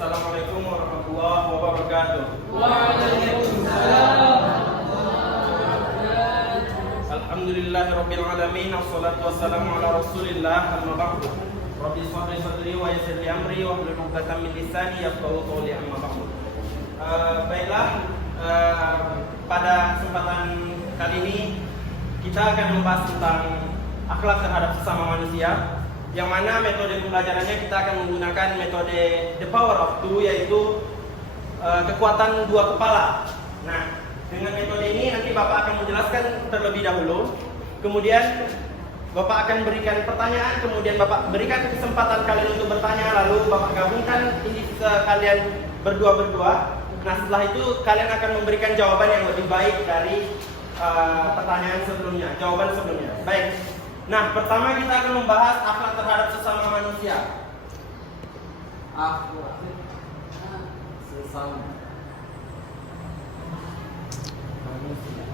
Assalamualaikum warahmatullahi wabarakatuh. Waalaikumsalam. Alhamdulillahirabbil alamin, wassalatu wassalamu ala Rasulillah, amma ba'du. Rabbi shrah li sadri wa yassir li amri wahlul 'uqdatam min lisani yafqahu qawli, amma ba'du. Baiklah, pada kesempatan kali ini kita akan membahas tentang akhlak terhadap sesama manusia, yang mana metode pembelajarannya kita akan menggunakan metode the power of two, yaitu kekuatan dua kepala. Nah, dengan metode ini nanti Bapak akan menjelaskan terlebih dahulu, kemudian Bapak akan berikan pertanyaan, kemudian Bapak berikan kesempatan kalian untuk bertanya, lalu Bapak gabungkan ini kalian berdua. Nah, setelah itu kalian akan memberikan jawaban yang lebih baik dari pertanyaan sebelumnya, jawaban sebelumnya. Baik. Nah, pertama kita akan membahas akhlak terhadap sesama manusia. Akhlak sesama manusia.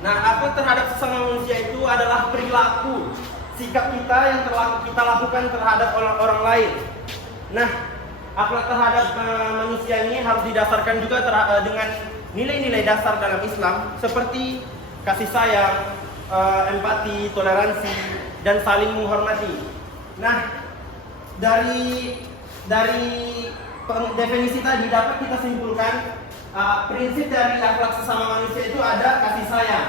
Nah, akhlak terhadap sesama manusia itu adalah perilaku, sikap kita yang kita lakukan terhadap orang lain. Nah, akhlak terhadap manusia ini harus didasarkan juga dengan nilai-nilai dasar dalam Islam, seperti kasih sayang, empati, toleransi, dan saling menghormati. Nah, dari definisi tadi dapat kita simpulkan prinsip dari akhlak sesama manusia itu ada kasih sayang.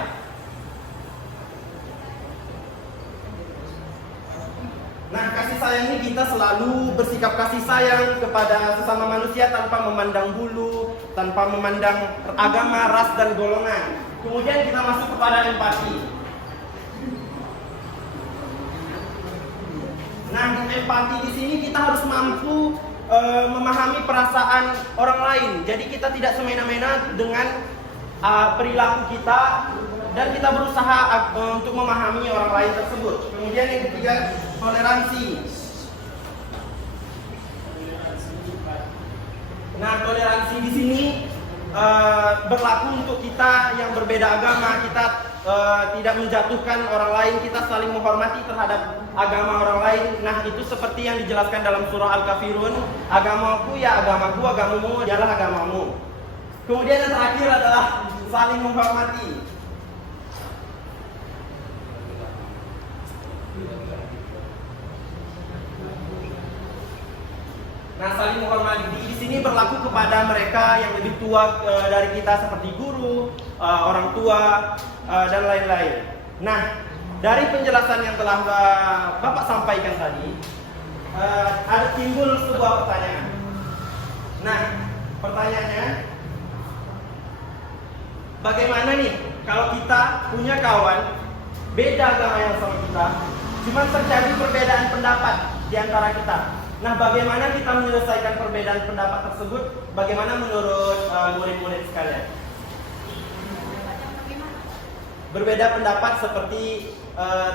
Nah, kasih sayang ini kita selalu bersikap kasih sayang kepada sesama manusia tanpa memandang bulu, tanpa memandang agama, ras, dan golongan. Kemudian kita masuk kepada empati. Nah, empati di sini kita harus mampu memahami perasaan orang lain. Jadi kita tidak semena-mena dengan perilaku kita, dan kita berusaha untuk memahami orang lain tersebut. Kemudian yang ketiga, toleransi. Nah, toleransi di sini berlaku untuk kita yang berbeda agama. Kita tidak menjatuhkan orang lain, kita saling menghormati terhadap agama orang lain. Nah, itu seperti yang dijelaskan dalam surah Al-Kafirun, agamaku ya agamaku, agamamu adalah agamamu. Kemudian yang terakhir adalah saling menghormati. Nah, saling menghormati di sini berlaku kepada mereka yang lebih tua dari kita, seperti guru, orang tua, dan lain-lain. Nah, dari penjelasan yang telah Bapak sampaikan tadi, ada timbul sebuah pertanyaan. Nah, pertanyaannya, bagaimana nih kalau kita punya kawan beda agama yang sama kita, cuma terjadi perbedaan pendapat di antara kita. Nah, bagaimana kita menyelesaikan perbedaan pendapat tersebut? Bagaimana menurut murid-murid sekalian? Berbeda pendapat seperti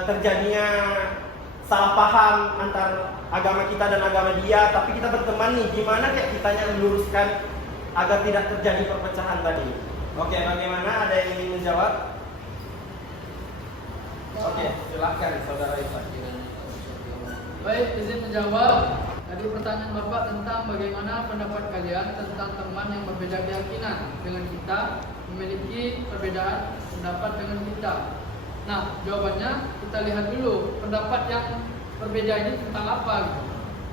terjadinya salah paham antar agama kita dan agama dia, tapi kita berteman nih, gimana kayak kitanya meluruskan agar tidak terjadi perpecahan tadi? Oke, bagaimana? Ada yang ingin menjawab? Oke, silakan saudara Ivan. Baik, izin menjawab. Tadi pertanyaan Bapak tentang bagaimana pendapat kalian tentang teman yang berbeda keyakinan dengan kita, memiliki perbedaan pendapat dengan kita. Nah, jawabannya kita lihat dulu pendapat yang berbeda ini tentang apa gitu.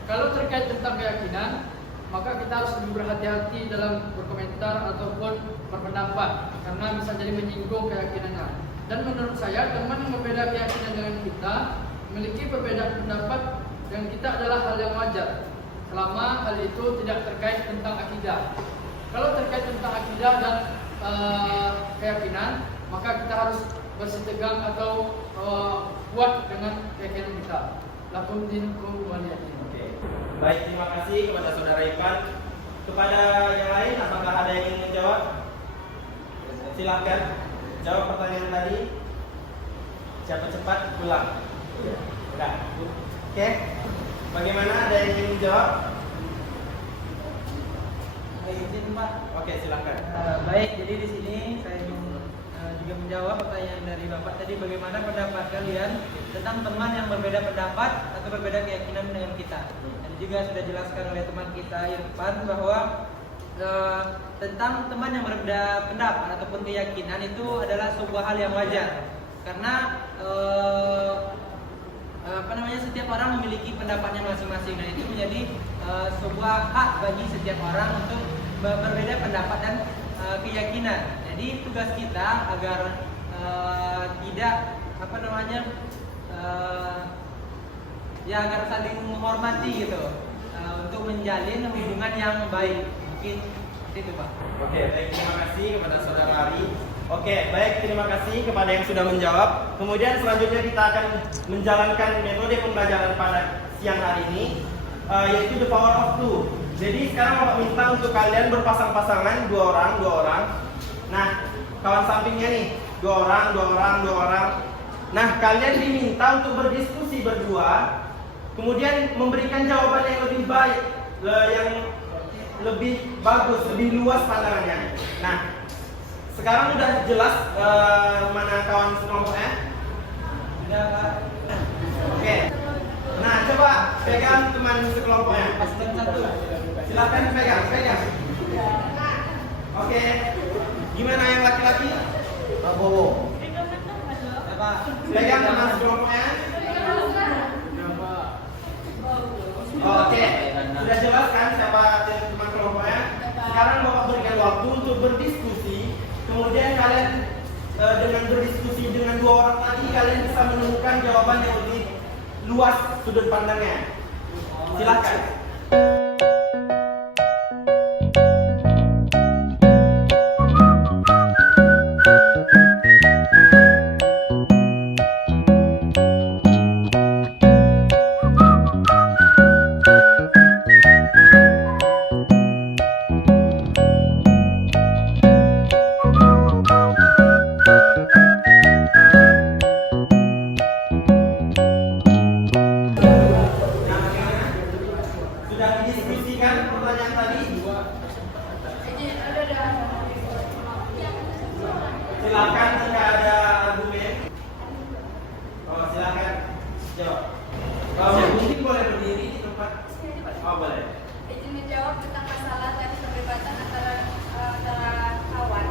Kalau terkait tentang keyakinan, maka kita harus lebih berhati-hati dalam berkomentar ataupun berpendapat, karena bisa jadi menyinggung keyakinannya. Dan menurut saya, teman yang berbeda keyakinan dengan kita memiliki perbedaan pendapat dengan kita adalah hal yang wajar, selama hal itu tidak terkait tentang akidah. Kalau terkait tentang akidah dan keyakinan, maka kita harus bersitegang atau kuat dengan keyakinan kita. Lakum dinukum waliyadin. Oke. Baik, terima kasih kepada saudara Ivan. Kepada yang lain, apakah ada yang ingin menjawab? Silahkan jawab pertanyaan tadi. Siapa cepat pulang. Udah. Oke. Bagaimana, ada yang ingin menjawab? Izin Pak. Oke, silahkan. Baik, jadi di sini saya ingin juga menjawab pertanyaan dari Bapak tadi, bagaimana pendapat kalian tentang teman yang berbeda pendapat atau berbeda keyakinan dengan kita. Dan juga sudah jelaskan oleh teman kita Irfan bahwa tentang teman yang berbeda pendapat ataupun keyakinan itu adalah sebuah hal yang wajar. Karena setiap orang memiliki pendapatnya masing-masing, dan itu menjadi sebuah hak bagi setiap orang untuk berbeda pendapat dan keyakinan. Jadi tugas kita agar tidak agar saling menghormati gitu, untuk menjalin hubungan yang baik. Mungkin itu, Pak. Oke, baik, terima kasih kepada saudara Ari. Oke, baik, terima kasih kepada yang sudah menjawab. Kemudian selanjutnya kita akan menjalankan metode pembelajaran pada siang hari ini, yaitu the power of two. Jadi sekarang Bapak minta untuk kalian berpasang-pasangan, dua orang. Nah, kawan sampingnya nih, dua orang. Nah, kalian diminta untuk berdiskusi berdua, kemudian memberikan jawaban yang lebih baik, yang lebih bagus, lebih luas pandangannya. Nah, sekarang udah jelas mana kawan sekelompoknya? Sudah, Pak. Oke. Nah, coba pegang teman sekelompoknya. Paslon 1. Silakan pegang. Oke. Gimana yang laki-laki? Prabowo. Pak. Pegang teman sekelompoknya. Oke. Sudah jelas kan siapa teman kelompoknya? Sekarang Bapak berikan waktu untuk berdiskusi. Kemudian kalian dengan berdiskusi dengan dua orang tadi, kalian bisa menemukan jawaban yang lebih luas sudut pandangnya. Silakan. Sudah didiskusikan pertanyaan tadi? Silakan jika ada argumen. Oh, silakan jawab. Mungkin boleh berdiri di tempat. Oh, boleh. Izin menjawab tentang masalah tadi perdebatan antara kawan.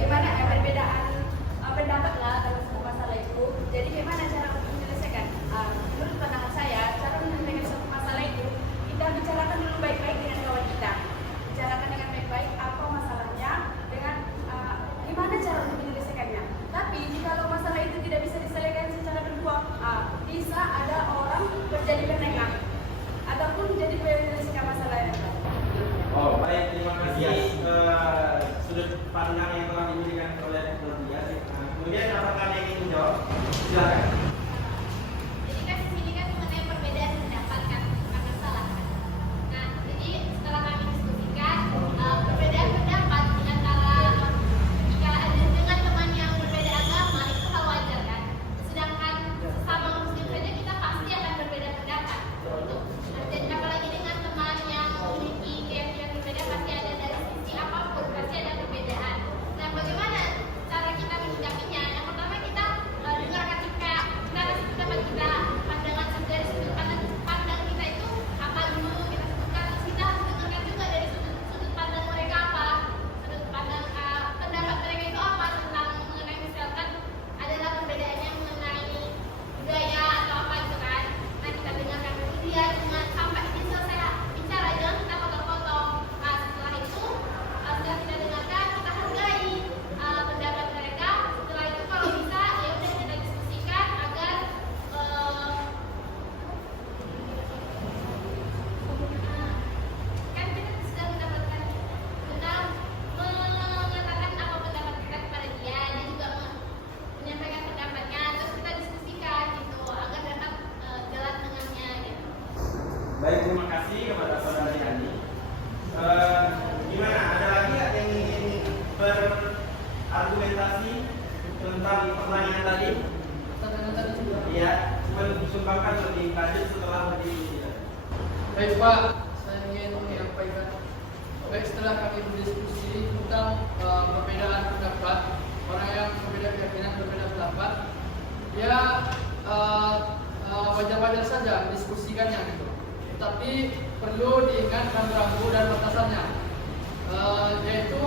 Gimana perbedaan pendapat lah dalam satu masalah itu. Jadi gimana cara untuk menyelesaikan? Menurut pandangan saya, cara menyelesaikan satu masalah itu kita bicarakan dulu baik-baik dengan kawan kita. Bicarakan dengan baik-baik apa masalahnya, dengan gimana cara untuk menyelesaikannya. Tapi jika masalah itu tidak bisa diselesaikan secara berdua, bisa ada orang menjadi penengah ataupun jadi penyelesaikan masalahnya. Oh, baik, terima kasih sudut pandang yang telah diberikan oleh Nadia. Kemudian apakah ada yang ingin menjawab? Silakan. Jadi kan di sini kan mengenai perbedaan pendapat kan, bukan masalah kan. Nah, jadi setelah kami diskusikan perbedaan pendapat di antara jika ada dengan teman yang berbeda agama itu hal wajar kan. Sedangkan sesama muslim saja kita pasti akan berbeda pendapat. Gitu. Dan apalagi dengan teman yang memiliki keyakinan berbeda, pasti ada dari sisi apapun pasti ada perbedaan. Nah, bagaimana cara kita menyikapinya? Yang pertama kita dengarkan kita kasih pendapat kita, pandangan dari sudut pandang kita itu apa dulu kita sebutkan, terus kita harus dengarkan juga dari sudut pandang mereka apa, sudut pandang pendapat mereka itu apa tentang mengenai misalkan adalah perbedaannya mengenai budaya atau apa gitu kan. Nah, kita dengarkan dulu dia dengan sampai dia selesai bicara, jangan kita potong-potong. Nah, setelah itu setelah kita dengarkan, kita hargai pendapat mereka. Setelah itu kalau bisa ya udah kita diskusikan agar kan kita sudah mendapatkan tentang mengatakan apa pendapat kita kepada dia, dia juga menyampaikan pendapatnya, terus kita diskusikan gitu agar dapat jalan tengahnya gitu. Baik, terima kasih kepada saudara Yani. Gimana? Ada lagi nggak yang ingin berargumentasi tentang pertanyaan tadi? Pertanyaan tadi juga. Iya, cuma disumbangkan lebih lanjut setelah berdiri. Baik Pak, saya ingin menyampaikan. Baik, setelah kami berdiskusi tentang perbedaan pendapat, orang yang berbeda keyakinan, berbeda pendapat, dia wajar-wajar saja diskusikannya gitu. Tapi perlu diingat rambu-rambu dan batasannya, yaitu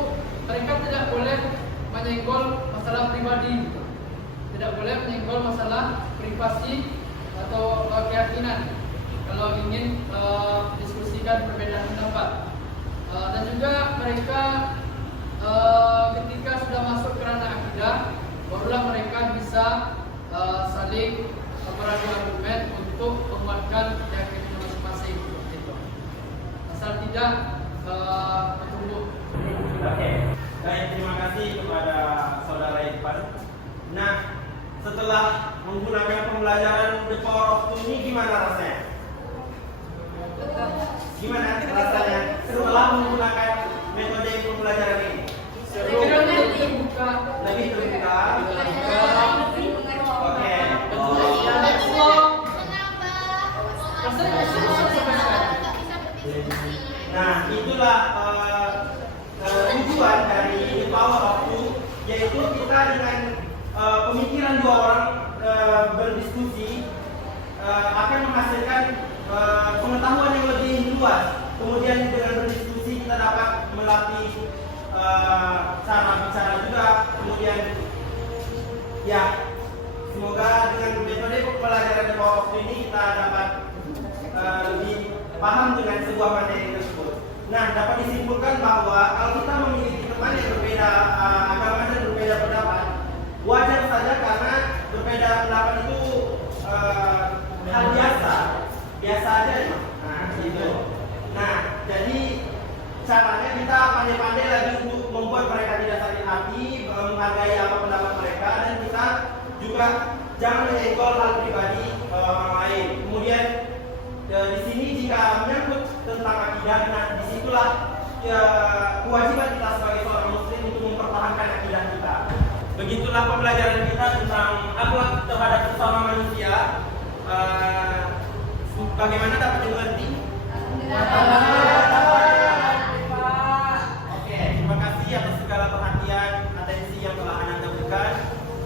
mereka tidak boleh menyenggol masalah pribadi gitu. Tidak boleh menyenggol masalah privasi atau keyakinan kalau ingin diskusikan perbedaan pendapat. Dan juga mereka ketika sudah masuk ke ranah akidah, barulah mereka bisa saling beradu argumen untuk menguatkan keyakinan masing-masing gitu. Asal tidak bertumbuh. Oke, baik, terima kasih kepada saudara Irfan. Nah, setelah menggunakan pembelajaran The Power of Two ini gimana rasanya? Gimana rasanya setelah menggunakan metode pembelajaran ini? Lebih terbuka. Lebih terbuka. Oke. Nah, itulah tujuan dari The Power of Two, yaitu kita dengan pemikiran dua orang berdiskusi akan menghasilkan pengetahuan yang lebih luas. Kemudian dengan berdiskusi kita dapat melatih cara bicara juga. Kemudian ya, semoga dengan metode pembelajaran The Power of Two ini kita dapat lebih paham dengan sebuah materi tersebut. Nah, dapat disimpulkan bahwa kalau kita memiliki teman yang berbeda agama dan berbeda pendapat, wajar saja karena berbeda pendapat itu hal biasa aja ya. Nah, gitu. Nah, jadi caranya kita pandai-pandai lagi untuk membuat mereka tidak sakit hati, menghargai apa pendapat mereka, dan kita juga jangan menyenggol hal pribadi orang lain. Kemudian di sini jika menyangkut tentang akidah, nah disitulah kewajiban kita sebagai seorang muslim untuk mempertahankan akidah kita. Begitulah pembelajaran kita tentang akhlak terhadap sesama manusia. Bagaimana dapat dimengerti? Oke, terima kasih atas segala perhatian, atensi yang telah Anda berikan.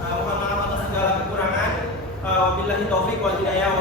Mohon maaf atas segala kekurangan. Wabillahi taufik wal hidayah.